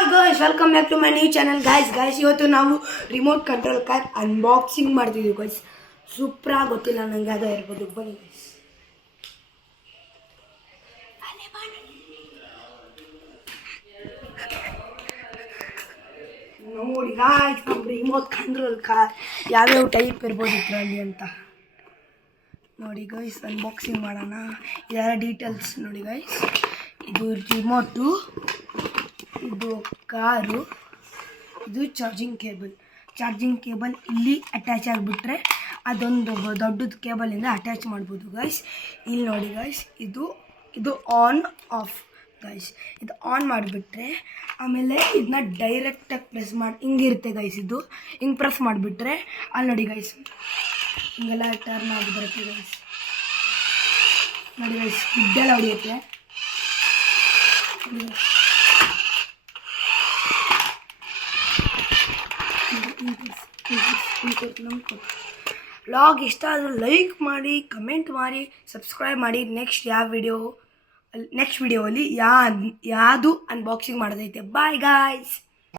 Hi guys, welcome back to my new channel. Guys ಇವತ್ತು ನಾವು remote control car unboxing ಮಾಡ್ತಿದ್ದೀವಿ guys. ಸೂಪರಾಗಿ ಗೊತ್ತಿಲ್ಲ ನನಗೆ, ಅದೇ ಇರ್ಬೋದು. ಬನ್ನಿ ಗಾಯ್ಸ್. ನೋಡಿ ಗಾಯ್ಸ್, ನಮ್ಮ ರಿಮೋಟ್ ಕಂಟ್ರೋಲ್ ಕಾರ್ ಯಾವ್ಯಾವ ಟೈಪ್ ಇರ್ಬೋದು ಇದರಲ್ಲಿ ಅಂತ ನೋಡಿ ಗಾಯ್ಸ್. ಅನ್ಬಾಕ್ಸಿಂಗ್ ಮಾಡೋಣ. ಇದೆಲ್ಲ ಡೀಟೇಲ್ಸ್ ನೋಡಿ ಗಾಯ್ಸ್. ಇದು ರಿಮೋಟು, ಇದು ಕಾರು, ಇದು ಚಾರ್ಜಿಂಗ್ ಕೇಬಲ್ ಇಲ್ಲಿ ಅಟ್ಯಾಚ್ ಆಗಿಬಿಟ್ರೆ ಅದೊಂದು ದೊಡ್ಡದು ಕೇಬಲಿಂದ ಅಟ್ಯಾಚ್ ಮಾಡ್ಬೋದು ಗಾಯ್ಸ್. ಇಲ್ಲಿ ನೋಡಿ ಗಾಯ್ಸ್, ಇದು ಆನ್ ಆಫ್ ಗಾಯ್ಸ್. ಇದು ಆನ್ ಮಾಡಿಬಿಟ್ರೆ ಆಮೇಲೆ ಇದನ್ನ ಡೈರೆಕ್ಟಾಗಿ ಪ್ರೆಸ್ ಮಾಡಿ ಹಿಂಗಿರುತ್ತೆ ಗಾಯ್ಸ್. ಇದು ಹಿಂಗೆ ಪ್ರೆಸ್ ಮಾಡಿಬಿಟ್ರೆ ಅಲ್ಲಿ ನೋಡಿ ಗಾಯ್ಸ್, ಹಿಂಗೆಲ್ಲ ಟರ್ನ್ ಆಗಿ ಬರುತ್ತೆ ಗಾಯ್ಸ್. ನೋಡಿ ಗಾಯ್ಸ್, ಇದ್ದೆಲ್ಲ ಹೊಡಿಯುತ್ತೆ. ವ್ಲಾಗ್ ಇಷ್ಟ ಆದರೆ ಲೈಕ್ ಮಾಡಿ, ಕಮೆಂಟ್ ಮಾಡಿ, ಸಬ್ಸ್ಕ್ರೈಬ್ ಮಾಡಿ. ನೆಕ್ಸ್ಟ್ ವಿಡಿಯೋಲಿ ಯಾವುದು ಅನ್ಬಾಕ್ಸಿಂಗ್ ಮಾಡೋದೈತೆ. Bye guys.